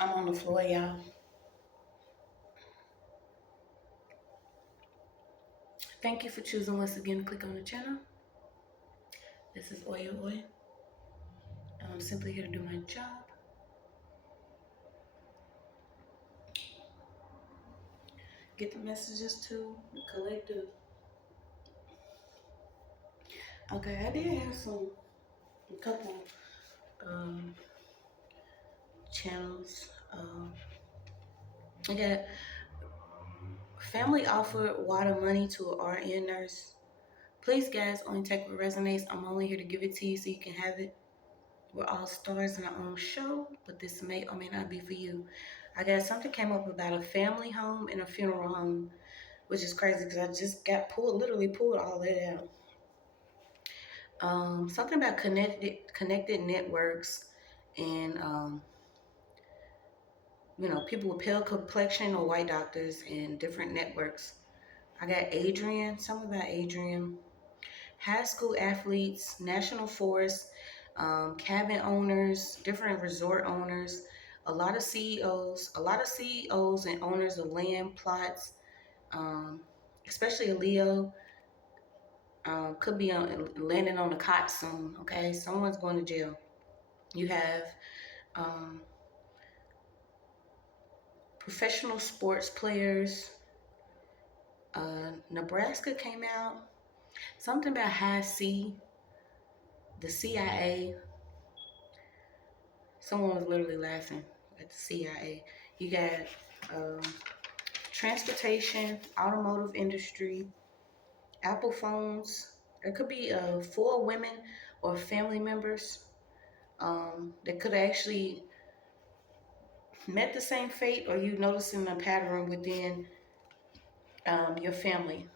I'm on the floor, y'all. Thank you for choosing once again to click on the channel. This is OYAOY, and I'm simply here to do my job. Get the messages to the collective. Okay, I did have a couple channels. I got family offered water money to an RN nurse. Please, guys, only take what resonates. I'm only here to give it to you so you can have it. We're all stars in our own show, but this may or may not be for you. I got something came up about a family home and a funeral home, which is crazy because I just got literally pulled all that out. Something about connected networks and people with pale complexion or white doctors and different networks. I got Adrian, something about Adrian. High school athletes, national forests, cabin owners, different resort owners, a lot of CEOs and owners of land plots, especially a Leo, could be landing on a cot soon. Okay, someone's going to jail. You have professional sports players. Nebraska came out. Something about high C, the CIA. Someone was literally laughing at the CIA. You got transportation, automotive industry, Apple phones. There could be 4 women or family members that could have actually met the same fate, or you noticing a pattern within your family.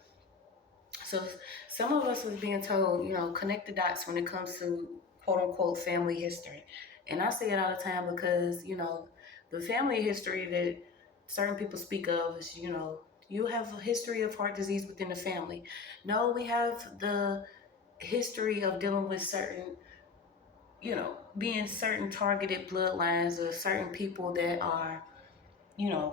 So some of us was being told, connect the dots when it comes to quote unquote family history. And I say it all the time because, the family history that certain people speak of is, you have a history of heart disease within the family. No, we have the history of dealing with certain, being certain targeted bloodlines or certain people that are,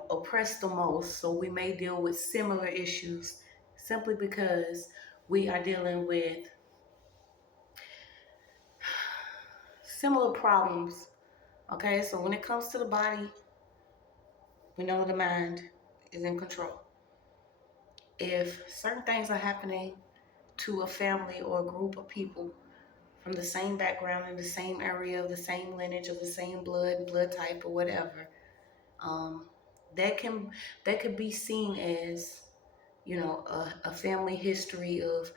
oppressed the most. So we may deal with similar issues simply because we are dealing with similar problems. Okay, so when it comes to the body, we know the mind is in control. If certain things are happening to a family or a group of people from the same background, in the same area, of the same lineage, of the same blood type, or whatever, that could be seen as, a family history of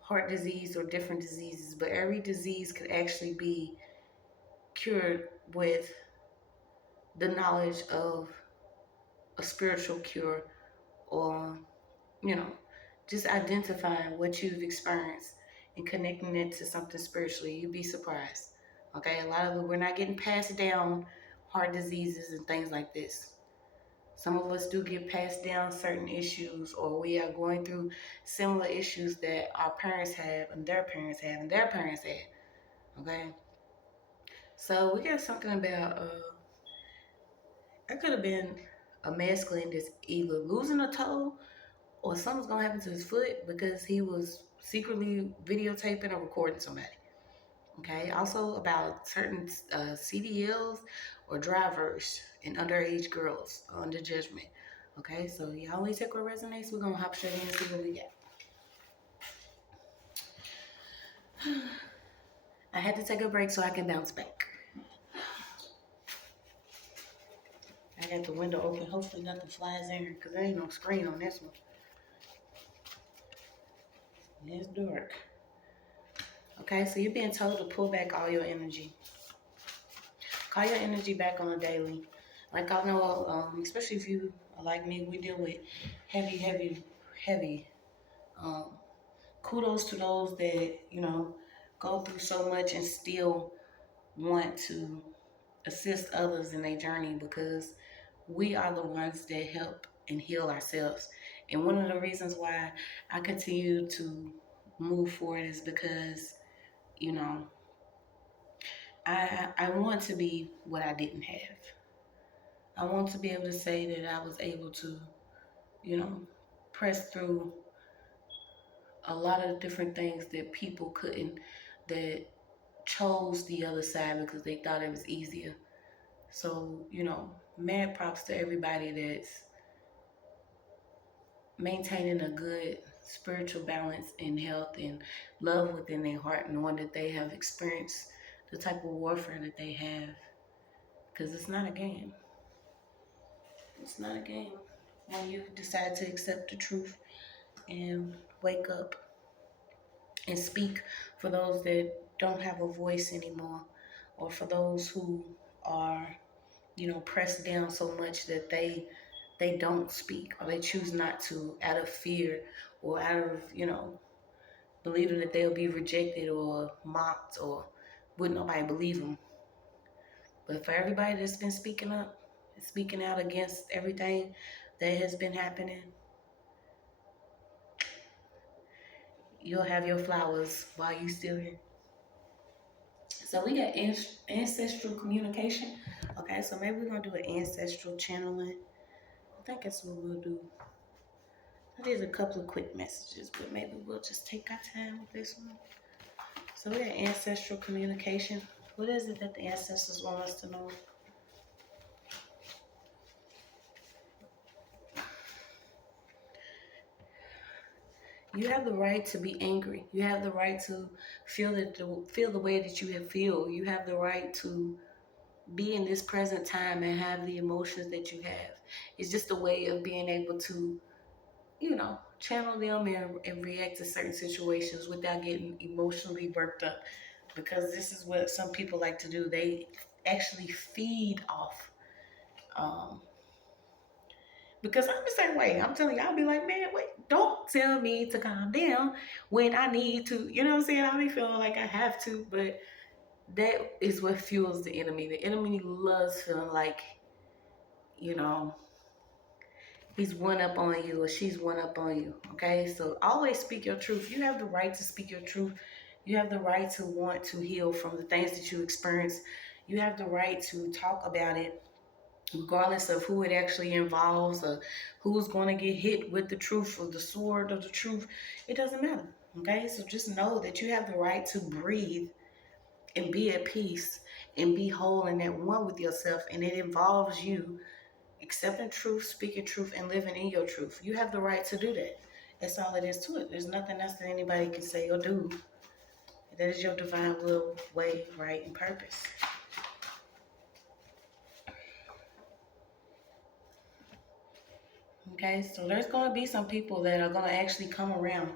heart disease or different diseases. But every disease could actually be cured with the knowledge of a spiritual cure, or just identifying what you've experienced and connecting it to something spiritually. You'd be surprised. Okay, a lot of it, we're not getting passed down heart diseases and things like this. Some of us do get passed down certain issues, or we are going through similar issues that our parents have and their parents have and their parents had. Okay, so we got something about that could have been a masculine that's either losing a toe or something's gonna happen to his foot because he was secretly videotaping or recording somebody. Okay, also about certain CDLs or drivers and underage girls under judgment. Okay, so y'all only take what resonates. We're gonna hop straight in and see what we got. I had to take a break so I can bounce back. I got the window open. Hopefully nothing flies in here because there ain't no screen on this one. It's dark. Okay, so you're being told to pull back all your energy. Call your energy back on a daily. Like I know, especially if you are like me, we deal with heavy. Kudos to those that, go through so much and still want to assist others in their journey, because we are the ones that help and heal ourselves. And one of the reasons why I continue to move forward is because, I want to be what I didn't have. I want to be able to say that I was able to, you know, press through a lot of different things that people couldn't, that chose the other side because they thought it was easier. So, mad props to everybody that's maintaining a good spiritual balance and health and love within their heart, knowing that they have experienced the type of warfare that they have. Because it's not a game. It's not a game when you decide to accept the truth and wake up and speak for those that don't have a voice anymore, or for those who are, pressed down so much that they don't speak, or they choose not to out of fear, or out of, believing that they'll be rejected or mocked, or wouldn't nobody believe them. But for everybody that's been speaking up and speaking out against everything that has been happening, you'll have your flowers while you still here. So we got ancestral communication. Okay, so maybe we're gonna do an ancestral channeling. I think that's what we'll do. There's a couple of quick messages, but maybe we'll just take our time with this one. So we got ancestral communication. What is it that the ancestors want us to know? You have the right to be angry. You have the right to feel the way that you feel. You have the right to be in this present time and have the emotions that you have. It's just a way of being able to, channel them and react to certain situations without getting emotionally worked up. Because this is what some people like to do. They actually feed off. Because I'm the same way. I'm telling you, I'll be like, man, wait, don't tell me to calm down when I need to. You know what I'm saying? I'll be feeling like I have to, but that is what fuels the enemy. The enemy loves feeling like, he's one up on you or she's one up on you. Okay? So always speak your truth. You have the right to speak your truth. You have the right to want to heal from the things that you experience. You have the right to talk about it, regardless of who it actually involves or who's going to get hit with the truth or the sword of the truth. It doesn't matter. Okay? So just know that you have the right to breathe and be at peace and be whole and at one with yourself. And it involves you accepting truth, speaking truth, and living in your truth. You have the right to do that. That's all it is to it. There's nothing else that anybody can say or do. That is your divine will, way, right, and purpose. Okay, so there's going to be some people that are going to actually come around,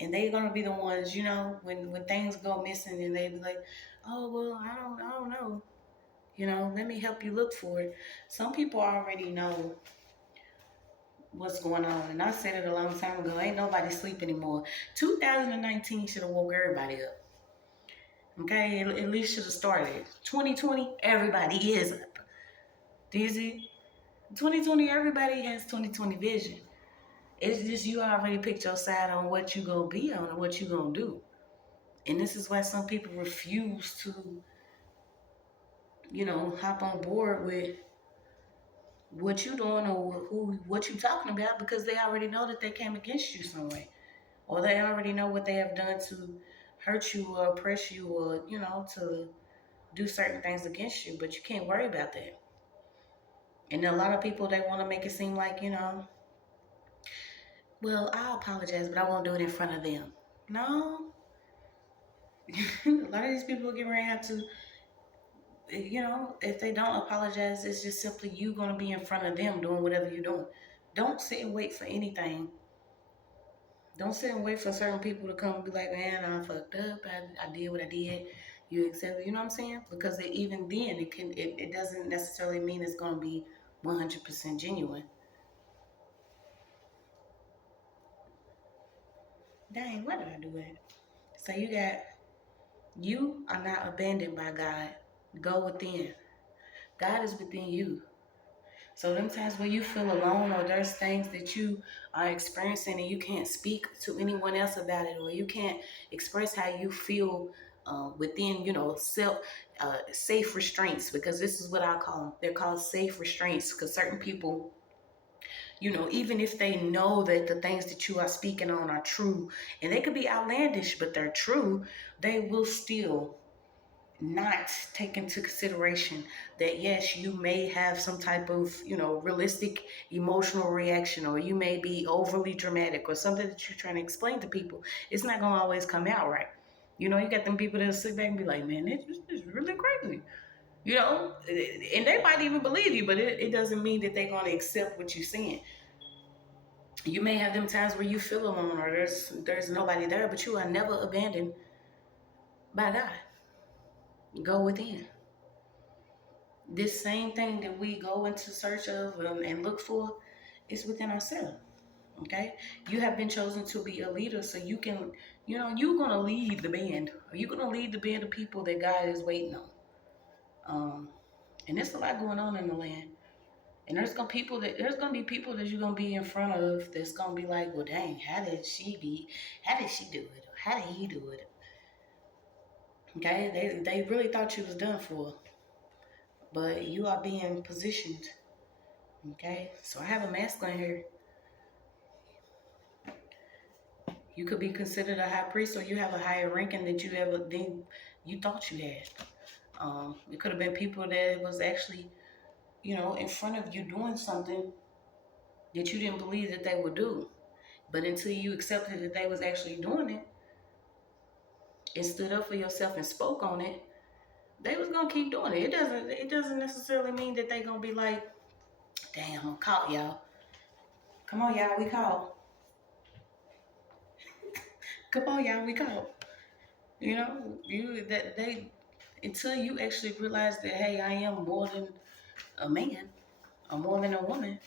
and they're going to be the ones, when things go missing, and they be like, oh, well, I don't know. Let me help you look for it. Some people already know what's going on. And I said it a long time ago. Ain't nobody sleep anymore. 2019 should have woke everybody up. Okay? At least should have started. 2020, everybody is up. Do you see? 2020, everybody has 2020 vision. It's just you already picked your side on what you gonna be on and what you gonna do. And this is why some people refuse to, hop on board with what you doing or what you talking about, because they already know that they came against you some way. Or they already know what they have done to hurt you or oppress you or, to do certain things against you. But you can't worry about that. And a lot of people, they want to make it seem like, well, I'll apologize, but I won't do it in front of them. No. A lot of these people get ready to have to, if they don't apologize, it's just simply you going to be in front of them doing whatever you're doing. Don't sit and wait for anything. Don't sit and wait for certain people to come and be like, man, I fucked up. I did what I did. You accept it. You know what I'm saying? Because even then, it doesn't necessarily mean it's going to be 100% genuine. Dang, why did I do that? So you are not abandoned by God. Go within. God is within you. So them times where you feel alone, or there's things that you are experiencing and you can't speak to anyone else about it, or you can't express how you feel within, self, safe restraints, because this is what I call them. They're called safe restraints, because certain people, even if they know that the things that you are speaking on are true, and they could be outlandish, but they're true, they will still not take into consideration that yes, you may have some type of realistic emotional reaction, or you may be overly dramatic, or something that you're trying to explain to people. It's not going to always come out right. You got them people that sit back and be like, man, this is really crazy, and they might even believe you, but it doesn't mean that they're going to accept what you're saying. You may have them times where you feel alone, or there's nobody there, but you are never abandoned by God. Go within. This same thing that we go into search of and look for is within ourselves. Okay, you have been chosen to be a leader, so you can, you're gonna lead the band, or you're gonna lead the band of people that God is waiting on. And there's a lot going on in the land, and there's gonna be people that you're gonna be in front of that's gonna be like, well, dang, how did she do it? How did he do it? Okay, they really thought you was done for, but you are being positioned. Okay, so I have a masculine here. You could be considered a high priest, or you have a higher ranking than you thought you had. It could have been people that was actually, in front of you doing something that you didn't believe that they would do. But until you accepted that they was actually doing it and stood up for yourself and spoke on it, they was gonna keep doing it. It doesn't necessarily mean that they gonna be like, damn, I'm caught, y'all. Come on, y'all, we caught. Come on, y'all, we caught. Until you actually realize that, hey, I am more than a man, or more than a woman,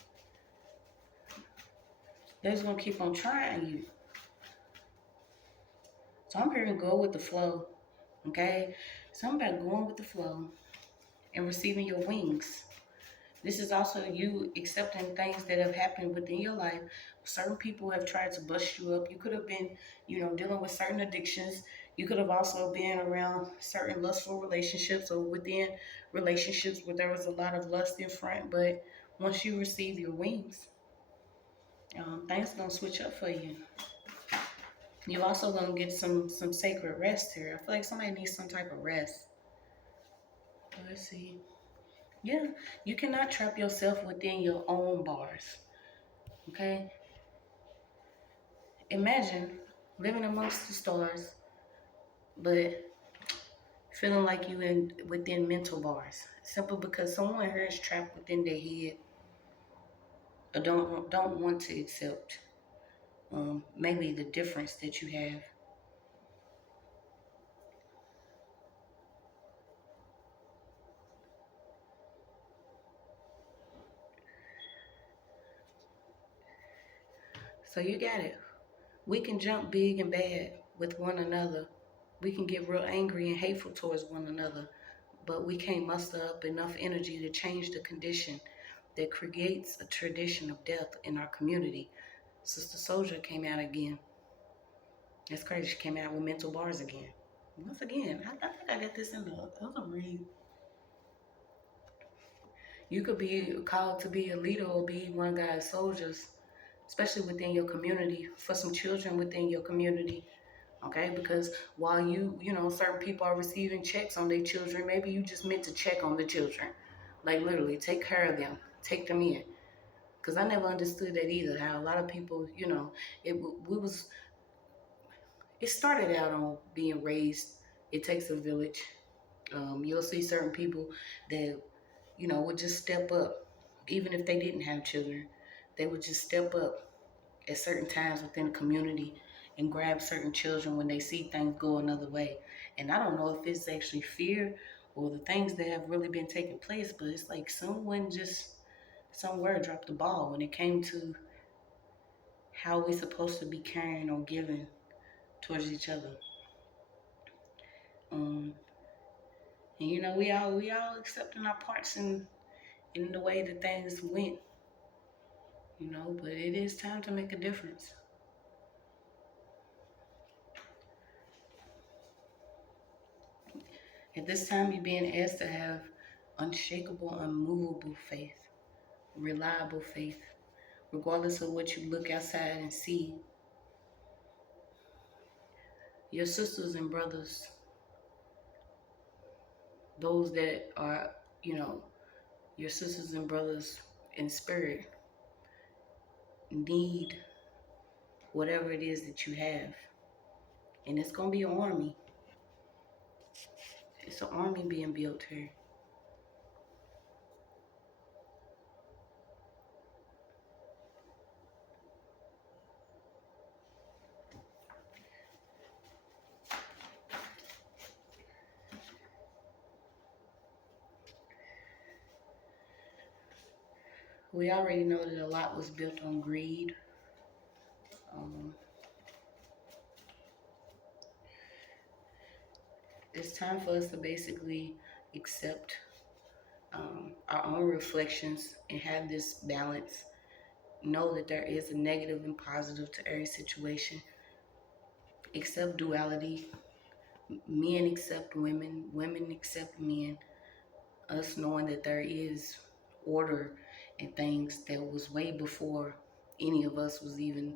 they're just gonna keep on trying you. So I'm here to go with the flow, okay? So I'm about going with the flow and receiving your wings. This is also you accepting things that have happened within your life. Certain people have tried to bust you up. You could have been, dealing with certain addictions. You could have also been around certain lustful relationships, or within relationships where there was a lot of lust in front. But once you receive your wings, things are going to switch up for you. You're also going to get some sacred rest here. I feel like somebody needs some type of rest. Let's see. Yeah, you cannot trap yourself within your own bars. Okay? Imagine living amongst the stars, but feeling like you within mental bars, simply because someone here is trapped within their head, or don't want to accept maybe the difference that you have. So you got it. We can jump big and bad with one another. We can get real angry and hateful towards one another, but we can't muster up enough energy to change the condition that creates a tradition of death in our community. Sister Soldier came out again. That's crazy. She came out with mental bars again. Once again, I think I got this in the other read. You could be called to be a leader, or be one of God's soldiers, especially within your community, for some children within your community. Okay, because while certain people are receiving checks on their children, maybe you just meant to check on the children. Like literally take care of them, take them in. Because I never understood that either, how a lot of people, it started out on being raised, it takes a village. You'll see certain people that, would just step up, even if they didn't have children. They would just step up at certain times within the community and grab certain children when they see things go another way. And I don't know if it's actually fear or the things that have really been taking place, but it's like someone just somewhere dropped the ball when it came to how we're supposed to be caring or giving towards each other. Um, and we all accepting our parts in the way that things went, but it is time to make a difference. At this time, you're being asked to have unshakable, unmovable faith, reliable faith, regardless of what you look outside and see. Your sisters and brothers, those that are, your sisters and brothers in spirit, need whatever it is that you have. And it's going to be an army. It's an army being built here. We already know that a lot was built on greed. It's time for us to basically accept our own reflections and have this balance. Know that there is a negative and positive to every situation. Accept duality. Men accept women, women accept men. Us knowing that there is order and things that was way before any of us was even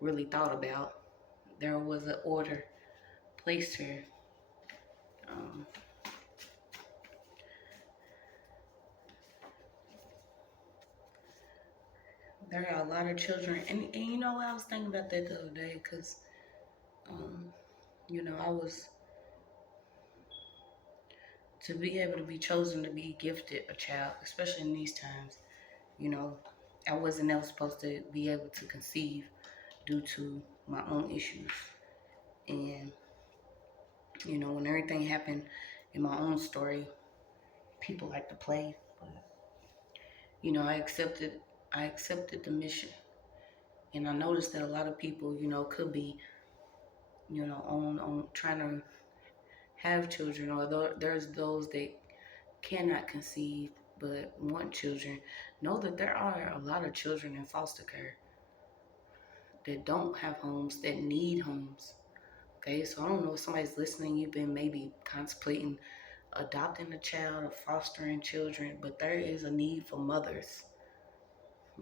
really thought about. There was an order placed here. There are a lot of children, and you know, I was thinking about that the other day because, I was, to be able to be chosen to be gifted a child, especially in these times, I wasn't ever supposed to be able to conceive due to my own issues. And, when everything happened in my own story, people like to play, but, I accepted the mission. And I noticed that a lot of people, could be, on trying to have children, or there's those that cannot conceive but want children. Know that there are a lot of children in foster care that don't have homes, that need homes. Okay, so I don't know if somebody's listening, you've been maybe contemplating adopting a child or fostering children, but there is a need for mothers.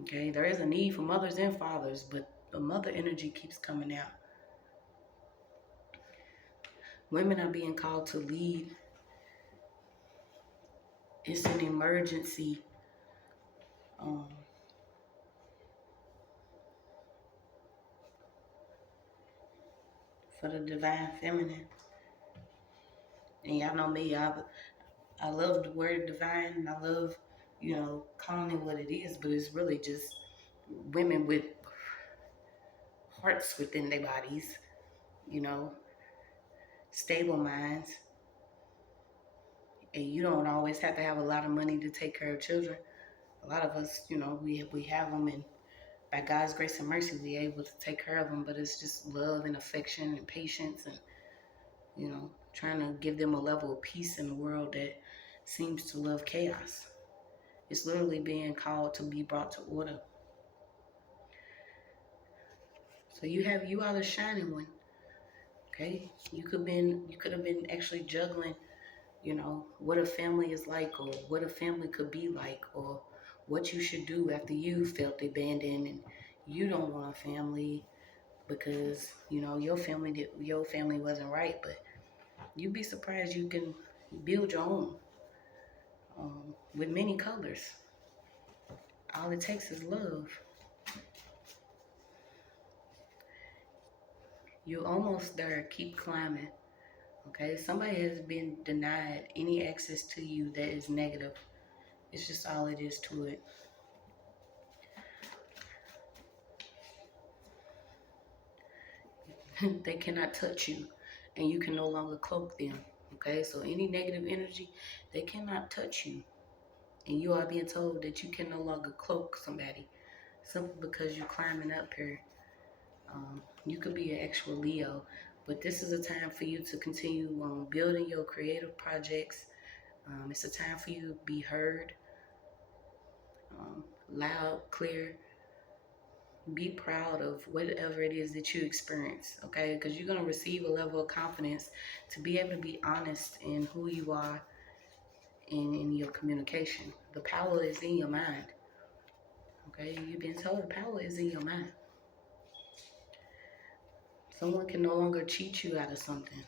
Okay, there is a need for mothers and fathers, but the mother energy keeps coming out. Women are being called to lead. It's an emergency. For the divine feminine. And y'all know me, I love the word divine, and I love, calling it what it is, but it's really just women with hearts within their bodies, stable minds. And you don't always have to have a lot of money to take care of children. A lot of us, we have them, and by God's grace and mercy, we're able to take care of them, but it's just love and affection and patience and, trying to give them a level of peace in a world that seems to love chaos. It's literally being called to be brought to order. So you are the shining one. Okay? You could have been actually juggling, what a family is like, or what a family could be like, or what you should do after you felt abandoned and you don't want a family because, your family wasn't right. But you'd be surprised you can build your own, with many colors. All it takes is love. You're almost there. Keep climbing. Okay? Somebody has been denied any access to you that is negative. It's just all it is to it. They cannot touch you, and you can no longer cloak them. Okay? So any negative energy, they cannot touch you. And you are being told that you can no longer cloak somebody simply because you're climbing up here. You could be an actual Leo, but this is a time for you to continue building your creative projects. It's a time for you to be heard, loud, clear. Be proud of whatever it is that you experience, okay? Because you're going to receive a level of confidence to be able to be honest in who you are and in your communication. The power is in your mind, okay? You've been told the power is in your mind. Someone can no longer cheat you out of something,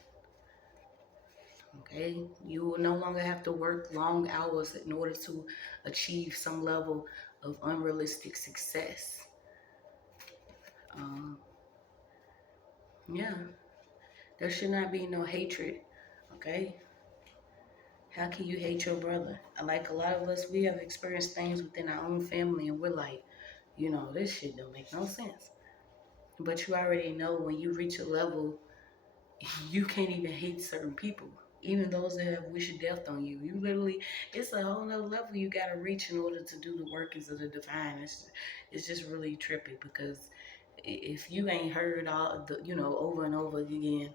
okay? You will no longer have to work long hours in order to achieve some level of unrealistic success. Um, yeah, there should not be no hatred, okay? How can you hate your brother? Like a lot of us, we have experienced things within our own family and we're like, this shit don't make no sense. But you already know when you reach a level, you can't even hate certain people. Even those that have wished death on you. You literally, it's a whole nother level you gotta reach in order to do the workings of the divine. It's just really trippy because if you ain't heard all the, over and over again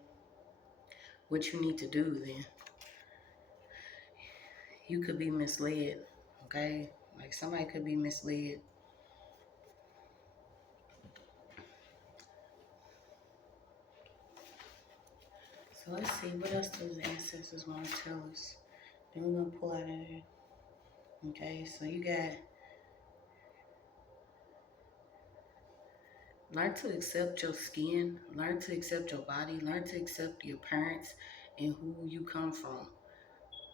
what you need to do, then you could be misled, okay? Like somebody could be misled. So let's see, what else does the ancestors want to tell us? Then we're going to pull out of here. Okay, so you got, learn to accept your skin, learn to accept your body, learn to accept your parents and who you come from.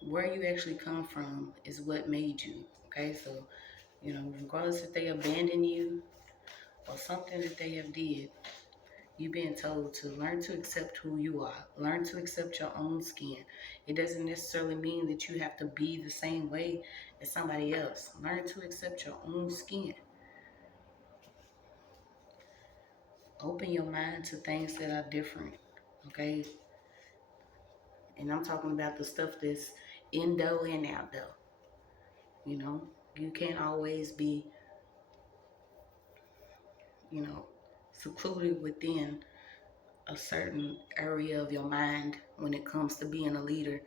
Where you actually come from is what made you, okay? So, regardless if they abandon you or something that they have did, you're being told to learn to accept who you are. Learn to accept your own skin. It doesn't necessarily mean that you have to be the same way as somebody else. Learn to accept your own skin. Open your mind to things that are different, okay? And I'm talking about the stuff that's indo and outdo. You can't always be, secluded within a certain area of your mind when it comes to being a leader.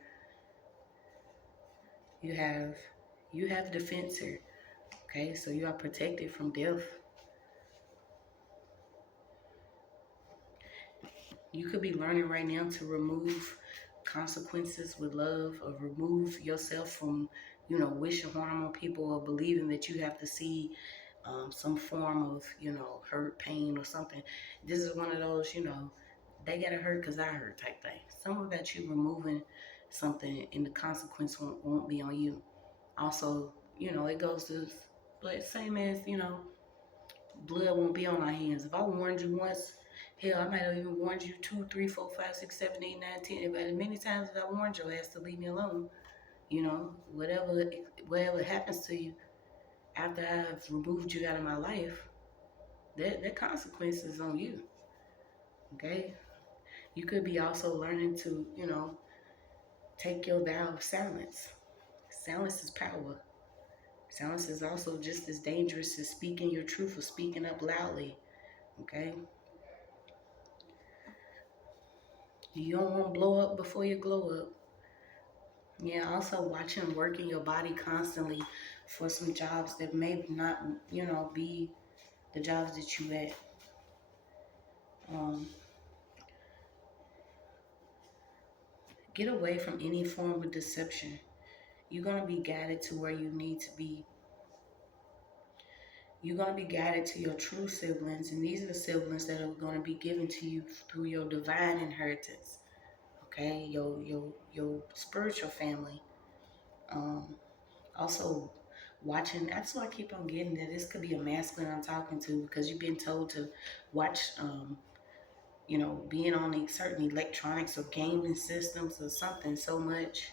You have defense here, okay? So you are protected from death. You could be learning right now to remove consequences with love, or remove yourself from, wishing harm on people or believing that you have to see some form of, hurt, pain, or something. This is one of those, they gotta hurt because I hurt type thing. Some of that you removing something and the consequence won't be on you. Also, it goes to, but same as, blood won't be on our hands. If I warned you once, hell, I might have even warned you 2, 3, 4, 5, 6, 7, 8, 9, 10. But as many times as I warned your ass to leave me alone, whatever happens to you after I've removed you out of my life, that consequence is on you. Okay? You could be also learning to, take your vow of silence. Silence is power. Silence is also just as dangerous as speaking your truth or speaking up loudly. Okay? You don't want to blow up before you glow up. Yeah, also watching working your body constantly for some jobs that may not, be the jobs that you at. Get away from any form of deception. You're going to be guided to where you need to be. You're going to be guided to your true siblings, and these are the siblings that are going to be given to you through your divine inheritance. Okay, your spiritual family. Also, watching. That's why I keep on getting that this could be a masculine I'm talking to, because you've been told to watch. Being on certain electronics or gaming systems or something so much.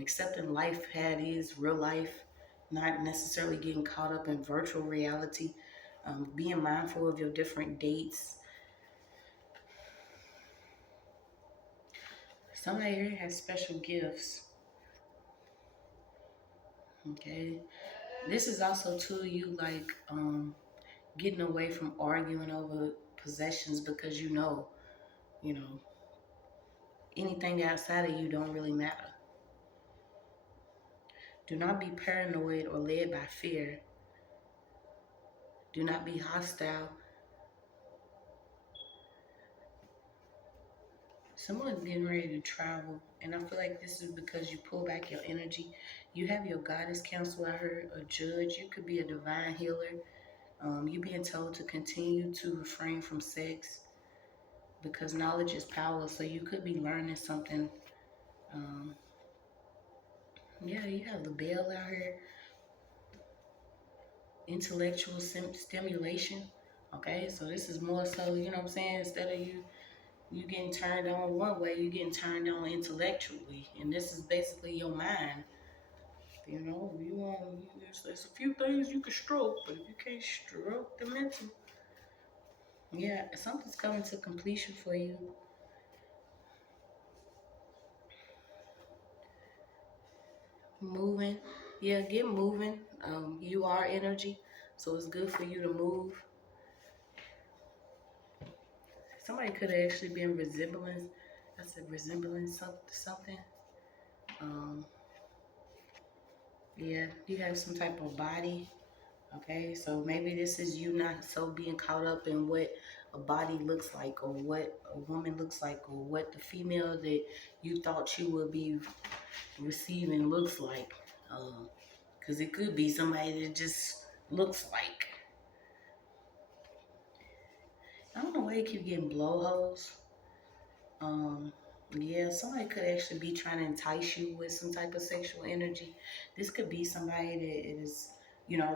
Accepting life how it is, real life, not necessarily getting caught up in virtual reality. Being mindful of your different dates. Somebody here has special gifts. Okay. This is also too you like getting away from arguing over possessions, because you know, anything outside of you don't really matter. Do not be paranoid or led by fear. Do not be hostile. Someone's getting ready to travel, and I feel like this is because you pull back your energy. You have your guidance counsel, I heard, a judge. You could be a divine healer. You're being told to continue to refrain from sex because knowledge is power. So you could be learning something. Um, yeah, you have the bell out here. Intellectual stimulation. Okay, so this is more so, you know what I'm saying? Instead of you getting turned on one way, you getting turned on intellectually, and this is basically your mind. You know, you want there's a few things you can stroke, but if you can't stroke the mental, yeah, something's coming to completion for you. Moving, yeah, get moving. You are energy, so it's good for you to move. Somebody could have actually been resembling. I said resembling something. Um, yeah, you have some type of body. Okay, so maybe this is you not so being caught up in what a body looks like, or what a woman looks like, or what the female that you thought you would be receiving looks like. Because it could be somebody that just looks like. I don't know why you keep getting blowholes. Um, yeah, somebody could actually be trying to entice you with some type of sexual energy. This could be somebody that is,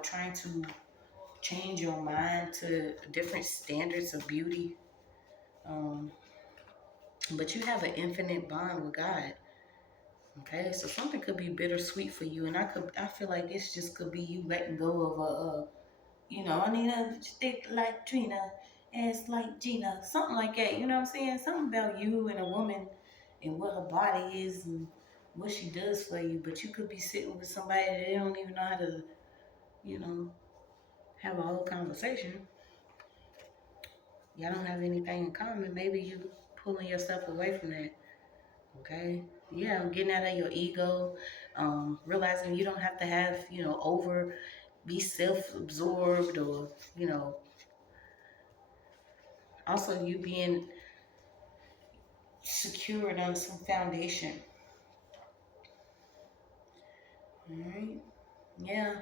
trying to change your mind to different standards of beauty. Um, but you have an infinite bond with God. Okay, so something could be bittersweet for you, and I feel like this just could be you letting go of I need a thick like Trina, ass like Gina, something like that. You know what I'm saying? Something about you and a woman and what her body is and what she does for you. But you could be sitting with somebody that they don't even know how to, you know, have a whole conversation. Y'all don't have anything in common. Maybe you pulling yourself away from that. Okay. Yeah, getting out of your ego, realizing you don't have to have, be self-absorbed, or, also you being secured on some foundation. All right. Yeah.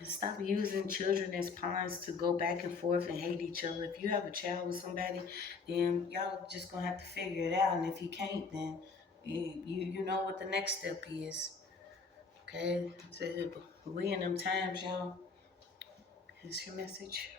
And stop using children as pawns to go back and forth and hate each other. If you have a child with somebody, then y'all just gonna have to figure it out. And if you can't, then you know what the next step is. Okay. So we in them times, y'all. Here's your message.